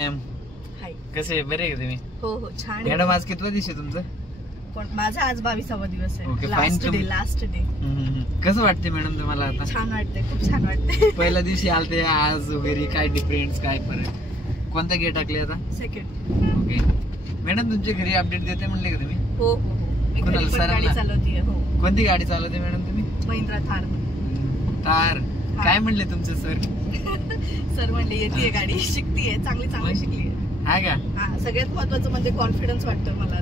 Ma'am हाय. कसे बरे का तुम्ही? हो हो छान आहे. मॅडम आज कितवा दिवस आहे तुमचं? माझा आज 22वा दिवस आहे. Okay, fine. Last day. कसं वाटते मॅडम तुम्हाला आता? छान वाटते, खूप छान वाटते. पहिल्या दिवशी आलते, आज वगैरे काय डिफरन्स, काय फरक? कोणता गेट टाकले आता? सेकंड. ओके मॅडम, तुमच्या घरी अपडेट देते म्हणले का तुम्ही? हो हो हो. मी कोणाला? घरी पण सरांना? गाडी चालवतीये. हो. कोणती गाडी चालवते मॅडम तुम्ही? महिंद्रा थार. तार. काय म्हणले तुमचं सर? सर म्हणले येते गाडी, शिकतीये, चांगली शिकलीये. हा का? हा, सगळ्यात महत्वाचं म्हणजे कॉन्फिडन्स वाटतं मला.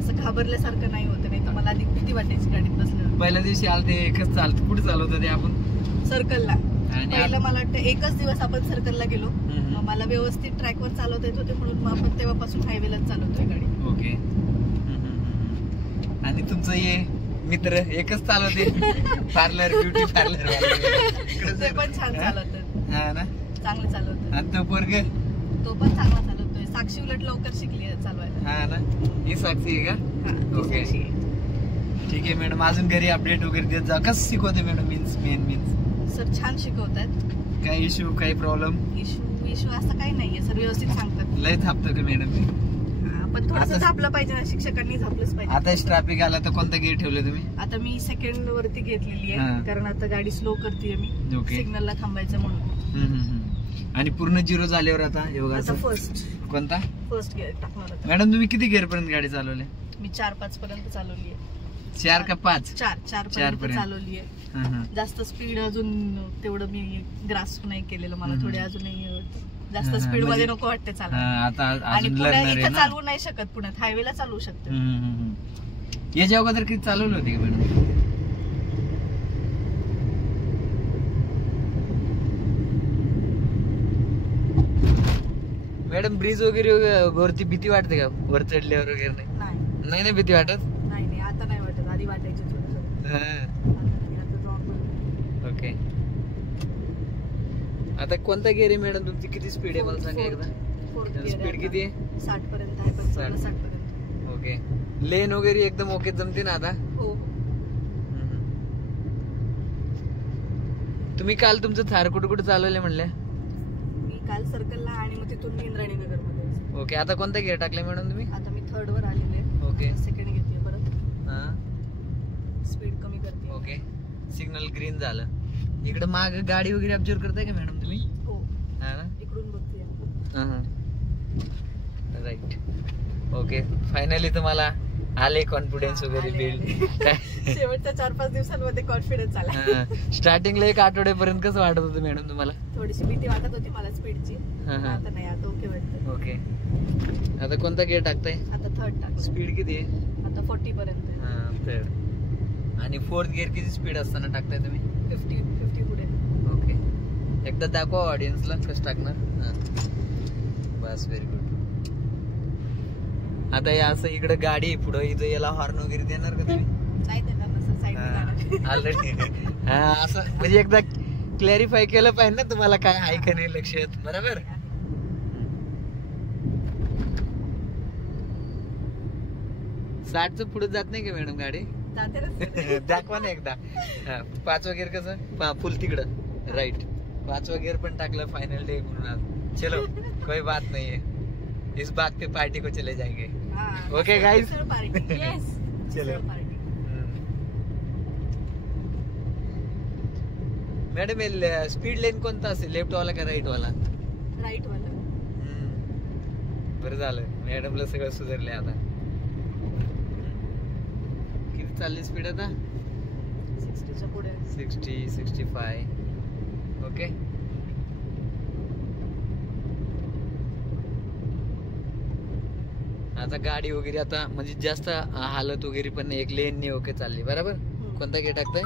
असं घाबरल्यासारखं नाही होत, नाही तर मला आधी भीती वाटायची गाडीत बसल्यावर. पहिल्या दिवशी आलते, एकच चालत कुठे चालवत होते आपण? सर्कलला. आणि पहिलं मला वाटतं एकच दिवस आपण सर्कलला गेलो, मग मला व्यवस्थित ट्रॅकवर चालवता येत होते, म्हणून मग आपण तेव्हापासून हायवेलाच चालवतोय गाडी. ओके. आणि तुमचं हे मित्र एकच चालवते पार्लर, ब्युटी पार्लर ते पण छान चालवतात. हा ना, चांगलं चालवतात. आणि तो पोरग? तो पण चांगला चालवतोय. साक्षी उलट लवकर शिकली चालवायला. हा ना, ही साक्षी आहे का? हा, ती ओके. साक्षी आहे. ठीक आहे मॅडम, अजून घरी अपडेट वगैरे देत जा. कसं शिकवते मॅडम? मीन्स सर छान शिकवतात. काही इश्यू, काही प्रॉब्लेम? इशू असं काही नाहीये सर, व्यवस्थित सांगतात. लय थापतं का मॅडम ते? पण थोडंसं झापलं पाहिजे ना, शिक्षकांनी झापलंच पाहिजे. आता ट्रॅफिक आला तर कोणता गेट ठेवले तुम्ही? आता मी सेकंड वरती घेतलेली हा. आहे, कारण आता गाडी स्लो करते मी. ओके. सिग्नलला थांबायचं म्हणून. आणि पूर्ण झिरो झाल्यावर आता हे बघा आता असं. कोणता? फर्स्ट गिअर टाकणार होता. मॅडम तुम्ही किती गिअर पर्यंत गाडी चालवली? मी 4-5 पर्यंत चालवली आहे. 4 का 5? 4 पर्यंत चालवली आहे. जास्त स्पीड अजून तेवढं मी ग्रास्प नाही केलेलं. मला थोडे अजूनही जास्त स्पीड मध्ये नको वाटते चालवायला. आता आणि अजून पुण्यात लग्न इथं चालवू नाही शकत, पुण्यात हायवेला चालवू शकते. याच्या अगोदर किती चालवली होती का मॅडम? मॅडम ब्रिज वगैरे वरती भीती वाटते का? वर चढल्यावर वगैरे नाही नाही भीती वाटत? नाही आता नाही वाटत, आधी वाटायची थोडं. ओके. आता कोणता गिअर आहे मॅडम तुमची? किती स्पीड आहे मला सांगा एकदा. स्पीड किती आहे? 60 पर्यंत आहे, पण 60 पर्यंत. ओके. लेन वगैरे एकदम ओके जमते ना आता? हो. तुम्ही काल तुमचं थार कुठे कुठे चालवले म्हणले? मी काल सर्कलला आणि मग तिथून इंद्राणी नगर मध्ये. ओके. आता कोणता गिअर टाकले मॅडम तुम्ही? आता मी 3rd वर आलेले. ओके. सेकंड घेतली परत. हा, स्पीड कमी करते. ओके. सिग्नल ग्रीन झालं. इकडे माग गाडी वगैरे ऑब्झर्व करताय का मॅडम तुम्ही? हो. हा ना, इकडून बघते. राईट. ओके. फायनली तुम्हाला आले कॉन्फिडन्स वगैरे बिल्ड? शेवटच्या 4-5 दिवसांमध्ये कॉन्फिडन्स आला. स्टार्टिंगला 1 आठवड्यापर्यंत कसं वाटत होतं मॅडम तुम्हाला? थोडीशी भीती वाटत होती मला स्पीडची. आता नाही, आता ओके वाटतं. ओके. आता कोणता गिअर टाकताय? आता 3rd टाकलं. स्पीड किती आहे? आता 40 पर्यंत. हा, 3rd. आणि 4th गिअर किती स्पीड असताना टाकताय तुम्ही? 50 पुढे. ओके. एकदा दाखवा ऑडियन्सला कसं टाकणार. बस, व्हेरी गुड. आता या असं इकडे गाडी पुढं, इथं याला हॉर्न वगैरे देणार का तुम्ही? नाही देणार ना सर, साईडने. ऑलरेडी असं म्हणजे एकदा क्लॅरिफाय केलं पाहिजे ना तुम्हाला काय आहे का नाही लक्षात. बरोबर. चं पुढे जात नाही का मॅडम गाडी? दाखवा ना एकदा. 5वा गिअर कसं? फुल तिकडं. राईट. 5वा गिअर पण टाकलं फायनल डे म्हणून आज. चलो, कोई बात नहीं है, इस बात पे पार्टी को चले जाएंगे. Okay guys. चलो. मॅडम स्पीड लेन कोणता असेल? लेफ्ट वाला का राईट वाला? राईट वाला. बरं झालं, मॅडमला सगळं सुधारले आता. किती चालली स्पीड आता? 60च्या पुढे. 60, 65. ओके. आता गाडी वगैरे आता म्हणजे जास्त हालत वगैरे पण नाही, एक लेनने ओके चालली. बरोबर. कोणता गेट टाकताय?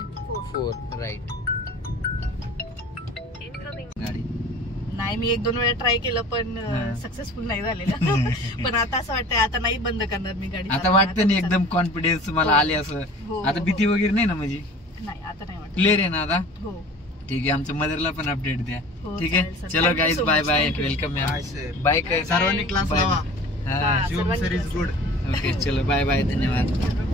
4. राईट. गाडी नाही, मी 1-2 वेळा ट्राय केलं पण सक्सेसफुल नाही झालेलं. पण आता असं वाटतंय आता नाही बंद करणार मी गाडी. आता वाटतं ना एकदम कॉन्फिडन्स मला आले असं. आता भीती वगैरे नाही ना म्हणजे? नाही, आता नाही वाटत. क्लिअर आहे ना आता? हो. ठीक आहे, आमच्या मदरला पण अपडेट द्या. ठीक चालेल, आहे. सर. चलो Thank you guys, so bye much. Bye. Thank you. Welcome ma'am. Bye. सर्वांनी क्लास लावा. सर्वांनी ओके. चलो, बाय बाय. धन्यवाद.